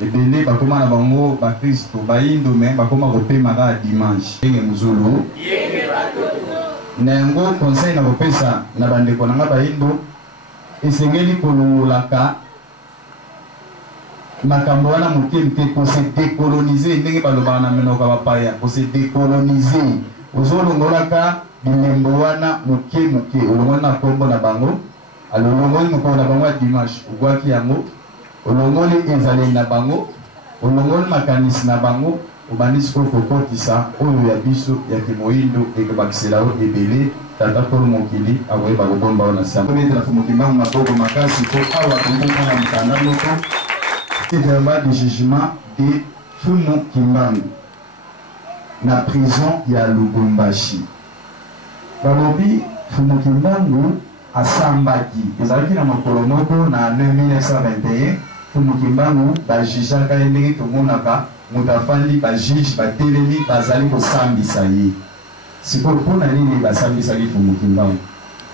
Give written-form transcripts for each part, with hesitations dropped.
Ebele bakoma na bango ba Kristo bayindo me bakoma kopema ka dimanche yenge muzulu nengo conseil na kopesa na bandeko na bayindo esengeli kololaka makambo wana mokempe ko se décoloniser ndenge balobana na menoka bapaya ko se décoloniser ozolongolaka bilembo wana moke olongona kombo na bango alolongoli moko na bango dimanche ogwaki yango olongoli ezali na bango olongoli makanisi na bango obandisi kokotisa oyo ya biso ya kimoyindo ekobakisela o ebele tata kolo mokili akoyeba kobomba ona samba metela fo mokimbango maboko makasi po awa tondoko na mikanda moko c'est vraiment de jugement de Fumu Kimbangu na prison ya Lubumbashi balobi Fumu Kimbangu asambaki ezalaki na mokolo moko na 1921 Fumu Kimbangu bajijaka ndenge tomonaka moto afandi bajuge batelemi bazali kosambisa ye sikoyo mpona nini basambisaki Fumu Kimbangu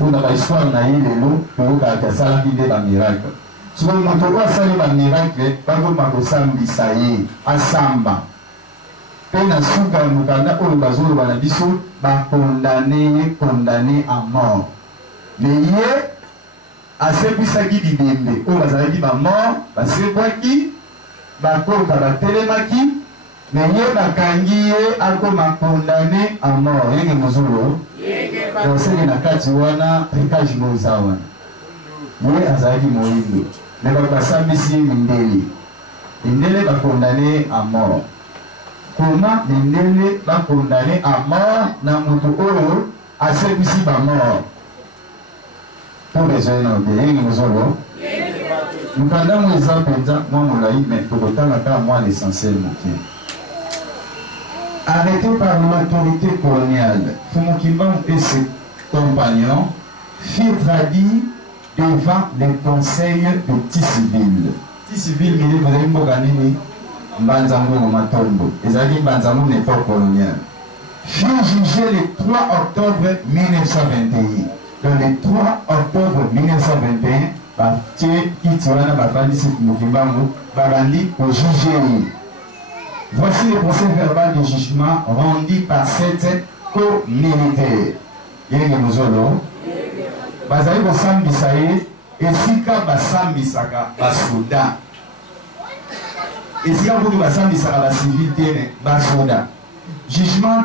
mpona bahistoire na ye lelo toyokaka asalaki nde bamiracle sikoyo moto oyo asali bamiracle bakoma kosambisa ye asamba mpe na suka ya mokanda oyo bazoloba na biso bakondane ye condamné à mort mais ye asepwisaki bibembe oyo bazalaki bamort basekwaki bakoka batelemaki mais ye bakangi ye akoma condamné à mort yenge mozolo oseli na kati wana trikage moza wana ye azalaki moyindo me bato basambisi ye mindele bakondamné à mort koma mindele bakondamné à mort na moto oyo asepwisi bamort pour besoin na obeyenge mozolo mukanda mo eza mpenza mwa molai me tokotanga kaka mwa l'essentiel moke arrêté par l'autorité coloniale Fumu Kimbangu et ses compagnons firent tradis devant les conseils de Tisiville. Tisiville, il vous avez dit Mbanzango Matombo. Ils ont dit Mbanzango n'est pas colonial. Fut jugé le 3 octobre 1921. Donc le 3 octobre 1921, voici le procès verbal de jugement rendu par cette co-militaire. Yenge Muzolo. Bazali basambisa ye esika basambisaka basoda esika kutu basambisaka basivile te basoda jugement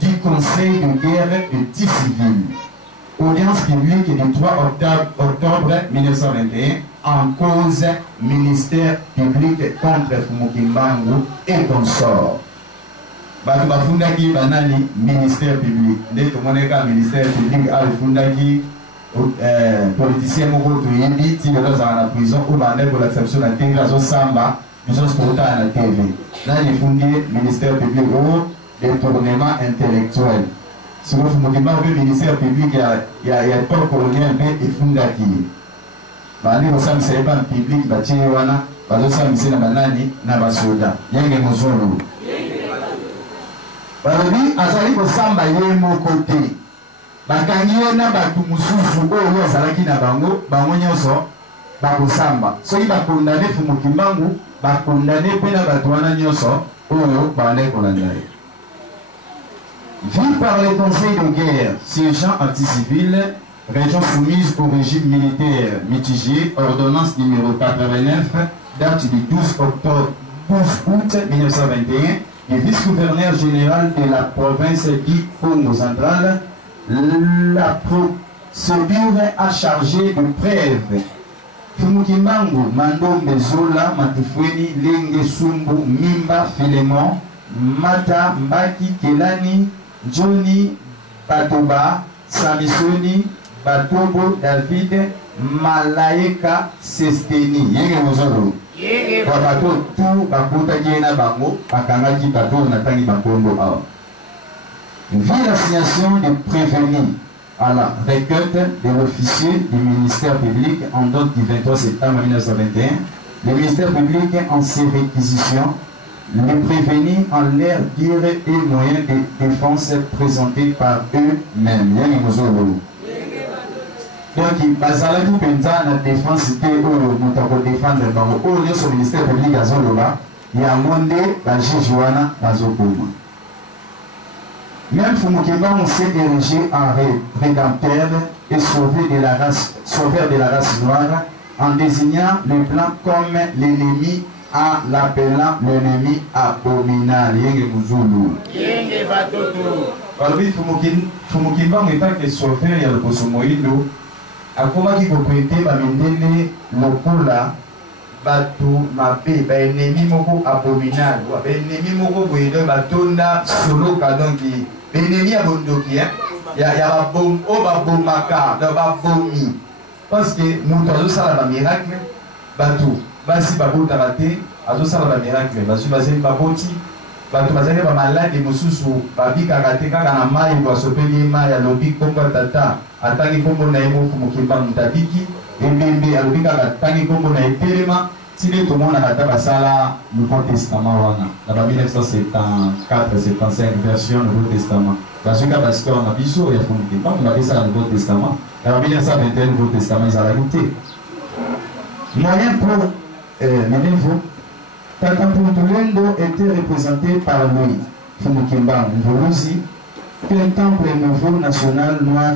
du conseil de guerre de Tisiville audience publique du 3 octobre 1921 en cause ministère public contre Fumu Kimbangu et consorts. Batu bafundaki banani ministère public nde tomoneka ministère public alifundaki politicien moko toyebi ti lelo azala na prison oyo bandeko l'exception na ndenge azosamba biso tokotala na tv nani efundi ministère public oyo détournement intellectuel siko Fumu Kimbangu mpe ministère public ya époque coloniale mpe efundaki ye bandi kosambisa ye pan public batie ye wana bazosambisa na banani na basoda yenge mozulu balobi azali kosamba ye moko te bakangi ye na bato mosusu oyo azalaki na bango nyonso bakosamba soki bakondane Fumu Kimbangu bakondane mpe na bato wana nyonso oyo bande kolanda ye Vu par les conseils de guerre, siégeant anti-civil, région soumise au régime militaire mitigé, ordonnance numéro 89, date du 12 août 1921, du vice-gouverneur général de la province du Congo central, la procédure a chargé de preuve. Fumukimbangu, Mandombe Zola, Matufweni, Lenge Sumbu, Mimba, Filemon, Mata, Mbaki, Kelani, Johnny, Batoba, Samisoni, Batobo, David, Malaika, Sesteni. Yenge Mozoro. Kwa bato tu bakuta jena bango, bakangaki bato natangi bakondo awa. Via l'assignation de prévenir à la requête de l'officier du ministère public en date du 23 septembre 1921, le ministère public en ses réquisitions, les prévenir en leur dire et moyens de défense présentés par eux-mêmes. Donc, bazala qui pensa la défense c'était pour défendre le ministère public à Zoloba, il y a un monde dans Joana dans Zokoma. Même Fumukimba, on s'est érigé en rédempteur et sauveur de la race noire en désignant le blanc comme l'ennemi, en l'appelant l'ennemi abominable. Yenge Muzulu. Yenge Batoto. Alors, Fumukimba, on n'est pas que sauveur, il y a le Kosomoïdo. Akoma qui comprendait Bamindele, Lokola, Batou, Mapé, ennemi moko abominable. Ennemi moko boydo, Batonda, Solo, Kadonki. Ennemi à Bondoki, il y a un bon, oh, bon maca, il y a un bon mi. Parce que nous avons ça un miracle, Batou, Basi Babou Tarate, Azo ça un miracle, Basu Basé Baboti, Batou Basé malade, et Moussousou, Babi Karate, Kanama, il doit se payer mal, à l'obi, Kombo Tata, Atani Kombo Naimo, Fumukimba Mutabiki, et Bébé, à l'obi Katani Kombo Naipelema. Si tout le monde a le Nouveau Testament, la 1974-75 version Nouveau Testament. Parce que pasteur a biso et on a fait ça dans le Nouveau Testament. La 1921 Nouveau Testament, ils ont rajouté. Moyen pour Ménévo, Takampulendo était représenté par lui, Fumukimba Mvolosi, qu'un temple nouveau national noir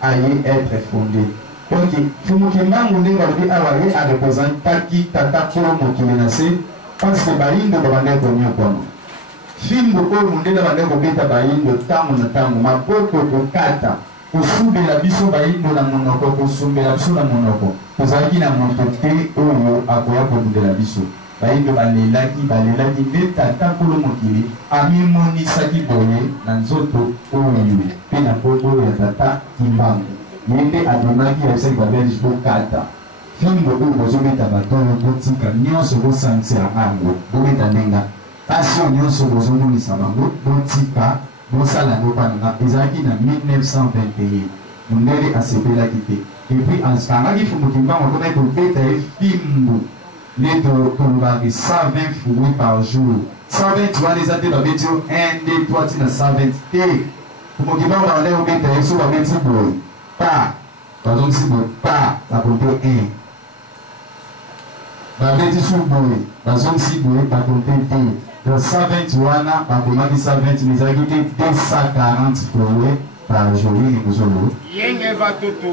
allait être fondé. Donc, Fumukimba Mvolosi a représenté Taki Tata Koro Mokimenase, parce que Baïndo Babane Konyo Kono. Fimbo Koro Mundela Babane Kobeta Baïndo, Tamu na Tamu, Maboko Kokata, Kusube la biso Baïndo na Monoko, Kusube la biso na Monoko, Kusaki na Montoke, Oyo, Akoya Kondela biso. Baïndo Balelaki, Tata Koro Mokili, Ami Moni Saki Boye, Nanzoto, Oyo, Pena Koko ya Tata Kimbangu. Yende adonaki ya seki babeli bokata. Fimbo oyo bozobeta batoyo botika nyonso bosansela ango bobeta ndenga. Passion nyonso bozomonisa bango botika bosala yango pananga ezalaki na 1921. Mundele asepelaki te. Et puis akangaki Fumukimba okomaki kobeta ye fimbo nde tolobaki 120 fruits par jour. 120 wana eza te babeti yo 1, 2, 3 tina 120 te. Fumukimba okomaki kobeta ye so babeti boye. Pas, par exemple, si vous pas, ça compte 1. Babeti sous boy, par exemple, si vous pas compté 2. Donc 120 wana, par comment dit 120, mais ça coûte 240 fruits par jour.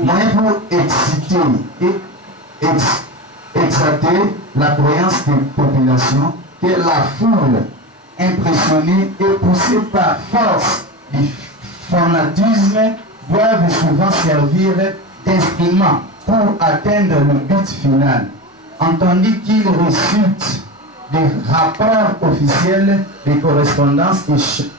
Moyen pour exciter et exalter la croyance des populations que la foule impressionnée et poussée par force du fanatisme doivent souvent servir d'instrument pour atteindre le but final, entendu qu'il résulte des rapports officiels, des correspondances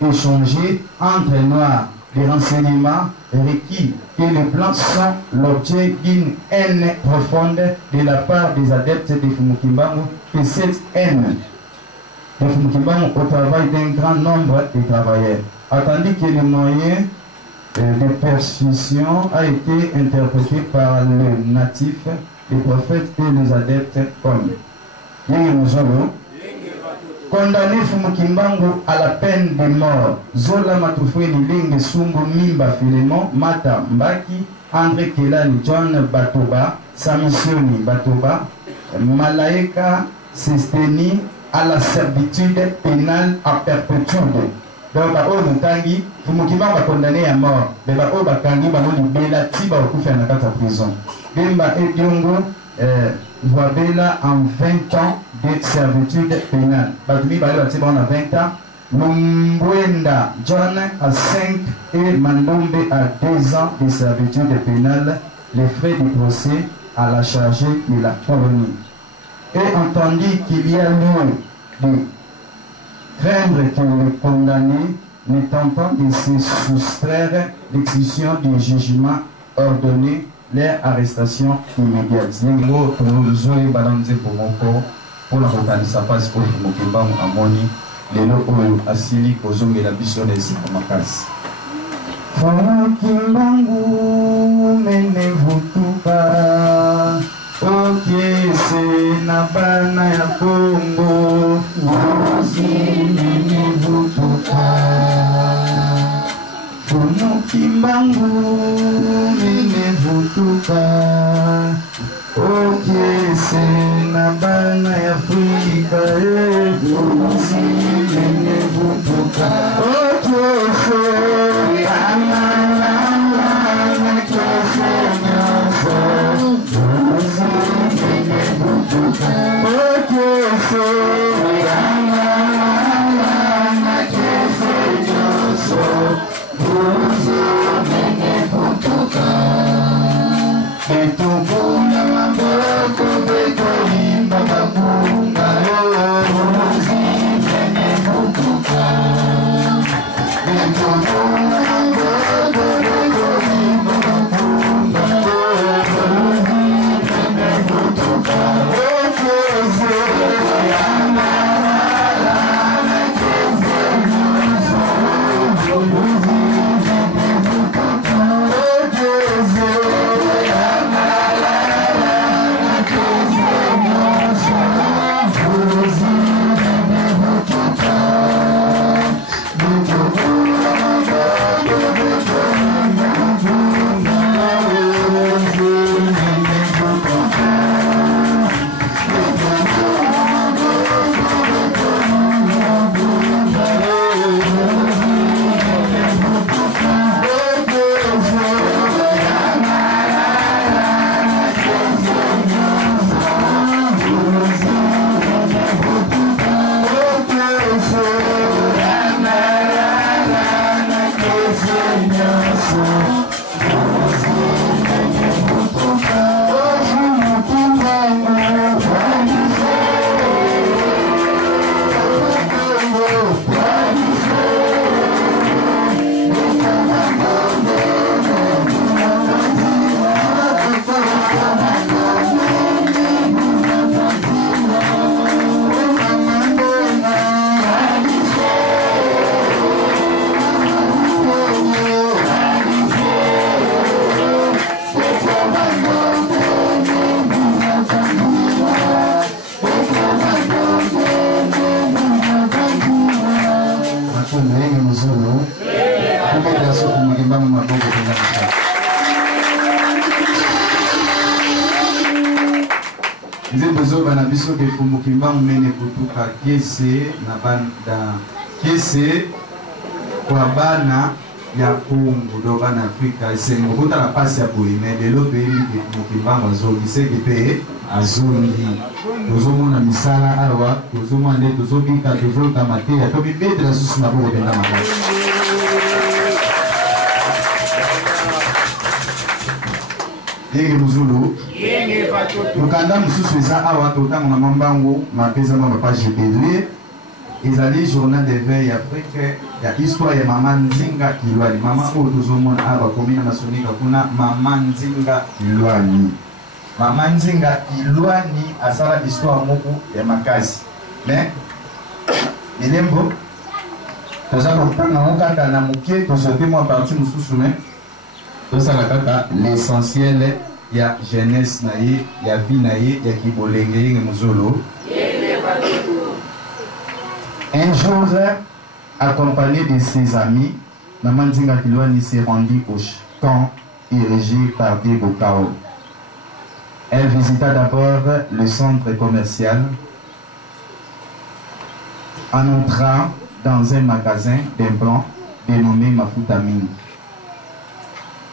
échangées entre Noirs, des renseignements requis, que les Blancs sont l'objet d'une haine profonde de la part des adeptes de Fumukimbangu, que cette haine de Fumukimbangu au travail d'un grand nombre de travailleurs, attendu que les moyens de persuasion a été interprété par les natifs, les prophètes et les adeptes comme condamné Fumukimbangu à la peine de mort. Zola Matufweni Lenge Sumbu Mimba Filemon Mata Mbaki André Kelani John Batoba Samisioni Batoba Malaika Sesteni à la servitude pénale à perpétuité. donc baoyo motangi fumukimbangu bakondane à mort mais baoyo bakangi bango libela ti bakufela na kati ya prison bemba ediongo voabela en 20 ans de servitude pénale bato mibale batie bango na 20 ans Lumbwenda John à 5 et Mandombe à 2 ans de servitude pénale les frais du procès à la charge de la colonie et entendu qu'il y a lieu de craindre que les condamnés ne tentant de se soustraire l'exécution du jugement ordonné leur arrestation immédiate. Ngo tozoi balanze pomoko pour la rekanisa passe pour mokimba mu amoni lelo oyo asili kozongela biso na esika makasi. Mokimbangu mene vutuka okese na bana ya Kongo mene vutuka Mokimbangu mene vutuka okese na bana ya Afrika mene vutuka okese Kese na banda kese kwa bana ya Kongo do bana Afrika esengo kuta la pasi ya boime lelo pe mokimbango azongi seke pe azongi tozomona misala awa tozomona nde tozobika tozota mateya to bibetra susu na boko benda makasi yenge muzulu mukanda mususu eza awa totango na mambango mapeza mama page belé ezali journal de veille afrique ya histoire ya mama Nzinga Kilwani mama oyo tozomona awa bakomi na masonika kuna mama Nzinga Kilwani mama Nzinga Kilwani asala histoire moko ya makasi mais milembo toza kotanga ngo kaka na mokie tosote mwa parti mosusu mais tosala kaka l'essentiel ya jeunesse na ye ya vie na ye ya kibolenge yenge muzolo. Un jour, accompagné de ses amis, Maman Nzinga Kilwani s'est rendue au camp érigé par Diego Cao. Elle visita d'abord le centre commercial. En entrant dans un magasin d'implants dénommé Mafuta Mingi.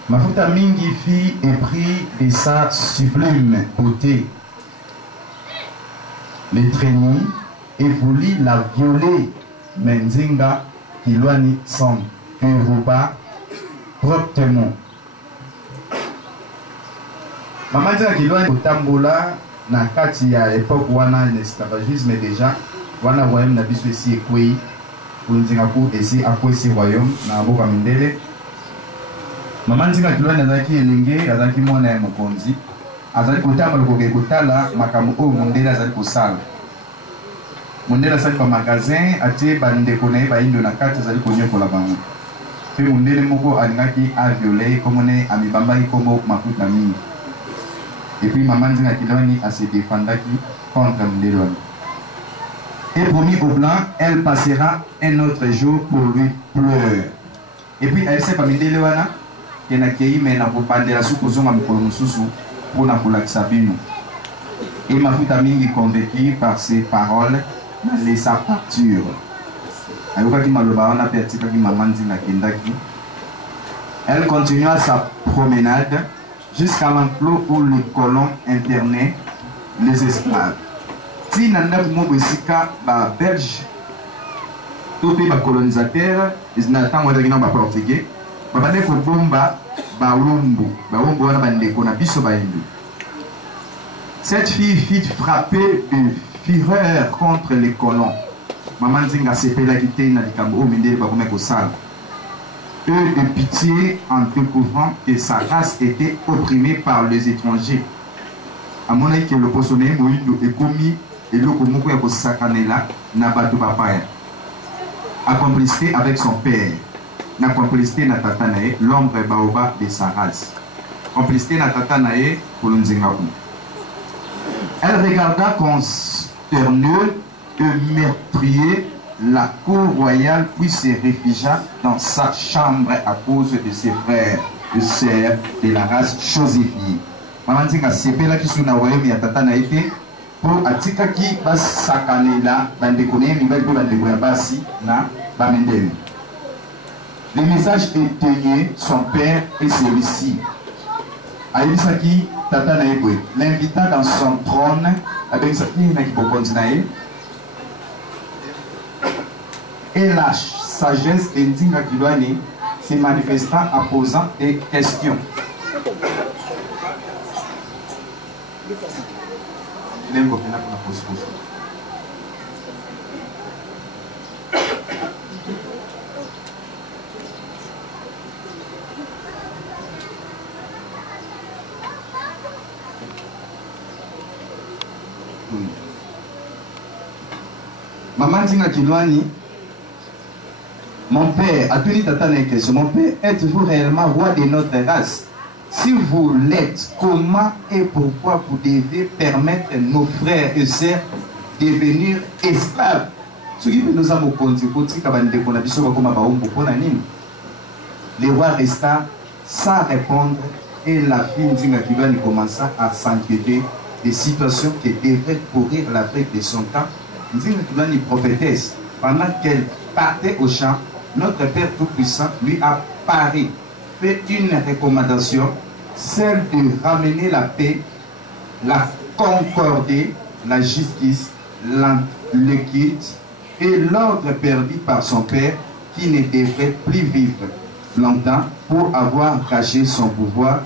Mafuta Mingi fit épris de sa sublime beauté. Le traînit et voulut la violer, mais Nzinga Kilwani s'en déroba promptement. Maman Nzinga Kilwani Otambola na kati ya époque wana l'esclavagisme déjà wana royaume na biso esi ekwei Nzinga ku esi akwesi royaume na boka mindele. Maman Nzinga Kilwani azalaki elenge azalaki mwana ya mokonzi azali kotambola koke kotala makambo oyo mondele azali kosala. Mondele asali pa magasin atie bandeko na ye baindo na kati azali konyokola bango. Pe mondele moko alingaki aviole komone amibambaki kombo Mafuta Mingi. Et puis Maman Nzinga Kilwani a se défendaki contre mondele wana. Et promis au blanc, elle passera un autre jour pour lui pleurer. Et puis elle sait pas mondele wana kena kei mena popandela suku zonga mukolo mususu pona kolakisa bino. Et Mafuta Mingi convaincu par ses paroles laissa partir. Elle continua sa promenade jusqu'à l'enclos où les colons internaient les esclaves. Si nanda kumobesika ba belge topé ba colonisateur iznatan wanda kina ba portugais ba bande ko bomba ba wumbu wana bandeko na biso ba hindu. Cette fille fit frapper de fureur contre les colons. Maman Nzinga sepela quitté na likambo mindele ba komeko sala. Eux de pitié en découvrant que sa race était opprimée par les étrangers. À mon avis que le posonné moindo est commis et le komoko ya kosakanela na bato bapaya. A complicité avec son père. Na complicité na tata nae l'ombre baoba de sa race. Complicité na tata nae pour Nzinga. Elle regarda consternée et meurtrier la cour royale, puis se réfugia dans sa chambre à cause de ses frères et sœurs de la race chosifiée. Maman Nzinga sepela ki suna royaume ya tata na ete pour atika ki basakanela bandekone mibali po bandeko ya basi na bamendele. Le message éteignait son père et celui-ci. Aïbisaki tata na ebe l'invita dans son trône avec sa fille na kibokonzi na ye. Et la sagesse de Nzinga Kilwani se manifesta en posant des questions. Maman Nzinga Kilwani, mon père, a tenu tata une question. Mon père, êtes-vous réellement roi de notre race? Si vous l'êtes, comment et pourquoi vous devez permettre à nos frères et sœurs de devenir esclaves? Le roi resta sans répondre et la fille Nzinga Kilwani commença à s'inquiéter des situations qui devraient courir l'Afrique de son temps. Nzinga Kilwani prophétesse, pendant qu'elle partait au champ, notre Père Tout-Puissant lui a parlé, fait une recommandation, celle de ramener la paix, la concordée, la justice, l'équité et l'ordre perdu par son Père qui ne devrait plus vivre longtemps pour avoir caché son pouvoir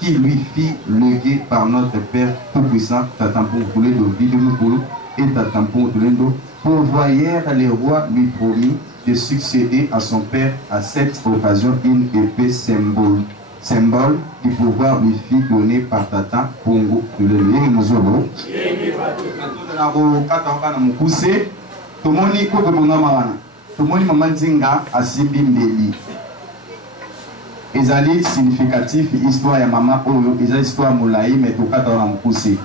qui lui fit léguer par notre Père Tout-Puissant, Tatampo Koulé de Vidumukulu et Tatampo Tulendo, pourvoyèrent les rois lui promis de succéder à son père. À cette occasion, une épée symbole du pouvoir lui fit donner par Tata Pongo de l'Élie Mozolo. Tomoni Maman Nzinga asimbi mbeli. Ezali significatif histoire ya mama oyo, ezali histoire molai mais tokata na mukuse.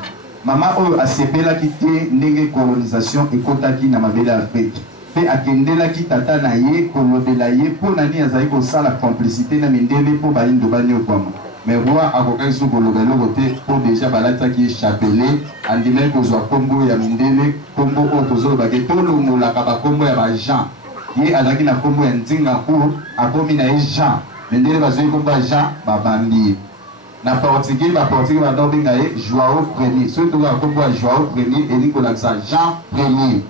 Mama oyo asepela kite ndenge colonisation ekotaki na mabele Afrique. Pe akendela ki tata na ye kolobela ye po nani azali kosala complicité na mindele po balindo bani okwama. Mais roi akokaki so kolobela kote po déjà balataki chapelet andimai kozwa kombo ya mindele kombo oyo tozolobaki tolongolaka bakombo ya bajean ye azalaki na kombo ya nzinga ku akomi na ye Jean mais ndele bazwi kombo ya Jean babambi na portugais babenga ye João Premier soki tokoka kombo ya João Premier elingi kolakisa Jean Premier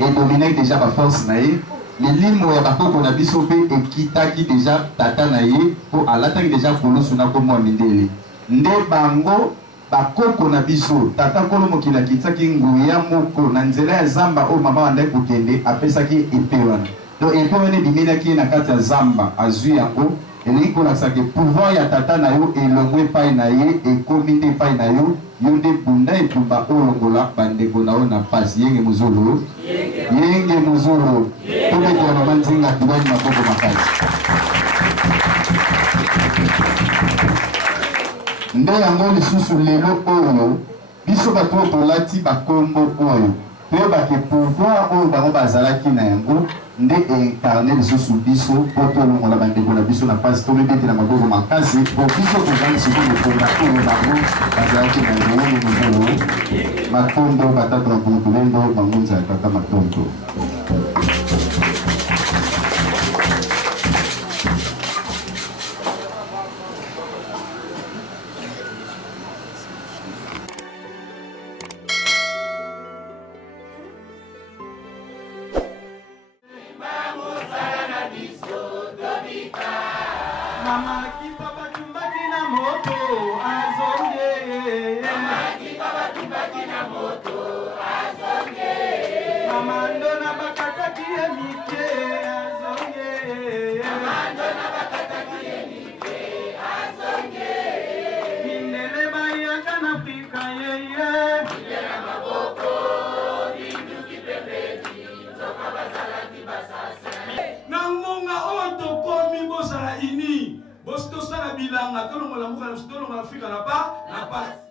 edominaki déjà baforce na ye lilimo ya bakoko na biso mpe ekitaki déjà tata na ye mpo alataki déjà koloso na kombo ya mindele nde bango bakoko na biso tata kolo mokili akitaki nguya moko na nzela ya zamba oyo mama bandaki kokende apesaki epe wana donc epe wana ebiminaki na kati ya zamba azwi yango elingi kolakisaki pouvoir ya tata na yo elongo epai na ye ekomi nde epai na yo yo nde bunda etumba olongola bandeko na yo na pasi yenge mozolo tobetela mama nzinga tubani maboko makasi nde yango lisusu lelo oyo biso bato oyo tolati bakombo oyo toyebaki pouvoir oyo bango bazalaki na yango nde incarne lisusu biso mpo tolongola bandeko na biso na pasi tobetela maboko makasi po biso tozali sikoyo kokonda oyo bango bazalaki na yango yenge mozolo matondo batata na bungulendo mangunza ya tata matondo Bosto sana bilanga tolo molamuka na Afrika na pa